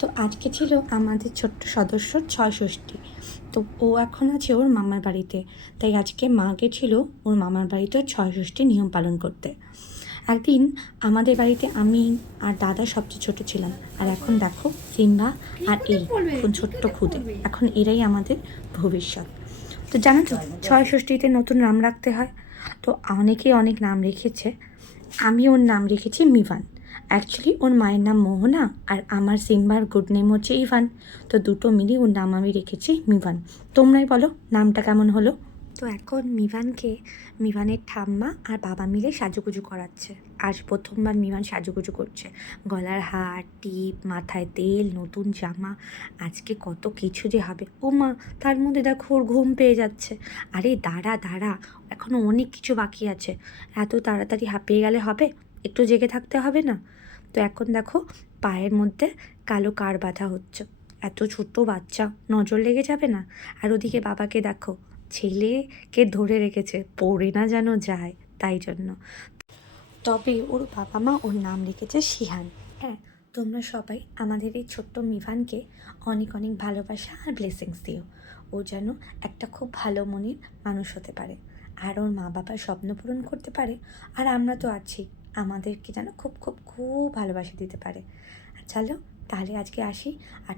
তো আজকে ছিল আমাদের ছোট্ট সদস্য ষষ্ঠী। তো ও এখন আছে ওর মামার বাড়িতে, তাই আজকে মা গেছিল ওর মামার বাড়িতে ষষ্ঠীর নিয়ম পালন করতে। একদিন আমাদের বাড়িতে আমি আর দাদা সবচেয়ে ছোট ছিলাম, আর এখন দেখো সিম্বা আর এই এখন ছোট্ট খুদে, এখন এরাই আমাদের ভবিষ্যৎ। তো জানো তো ষষ্ঠীতে নতুন নাম রাখতে হয়, তো অনেকেই অনেক নাম রেখেছে। আমি ওর নাম রেখেছি মিভান। অ্যাকচুয়ালি ওর মায়ের নাম মোহনা, আর আমার সিম্বার গুড নেম হচ্ছে ইভান। তো দুটো মিলিয়ে ওর নাম আমি রেখেছি মিভান। তোমরাই বলো নামটা কেমন হলো? তো এখন মিভানের ঠাম্মা আর বাবা মিলে সাজুগুজু করাচ্ছে। আজ প্রথমবার মিভান সাজুগুজু করছে, গলার হার, টিপ, মাথায় তেল, নতুন জামা, আজকে কত কিছু যে হবে। ও মা, তার মধ্যে দেখো ওর ঘুম পেয়ে যাচ্ছে। আরে দাঁড়া দাঁড়া, এখনও অনেক কিছু বাকি আছে, এত তাড়াতাড়ি হাঁপিয়ে গেলে হবে? একটু জেগে থাকতে হবে না? তো এখন দেখো পায়ের মধ্যে কালো কার বাঁধা হচ্ছে। এত ছোট্ট বাচ্চা, নজর লেগে যাবে না? আর ওদিকে বাবাকে দেখো, ছেলেকে ধরে রেখেছে, পড়ে না যেন যায়, তাই জন্য। তবে ওর বাবা মা ওর নাম রেখেছে শিহান। হ্যাঁ, তোমরা সবাই আমাদের এই ছোট্ট মিভানকে অনেক অনেক ভালোবাসা আর ব্লেসিংস দিও। ও যেন একটা খুব ভালো মনের মানুষ হতে পারে, আর ওর মা বাবার স্বপ্ন পূরণ করতে পারে। আর আমরা তো আছি, আমাদেরকে যেন খুব খুব খুব ভালোবাসা দিতে পারে। আর চলো তাহলে আজকে আসি। আর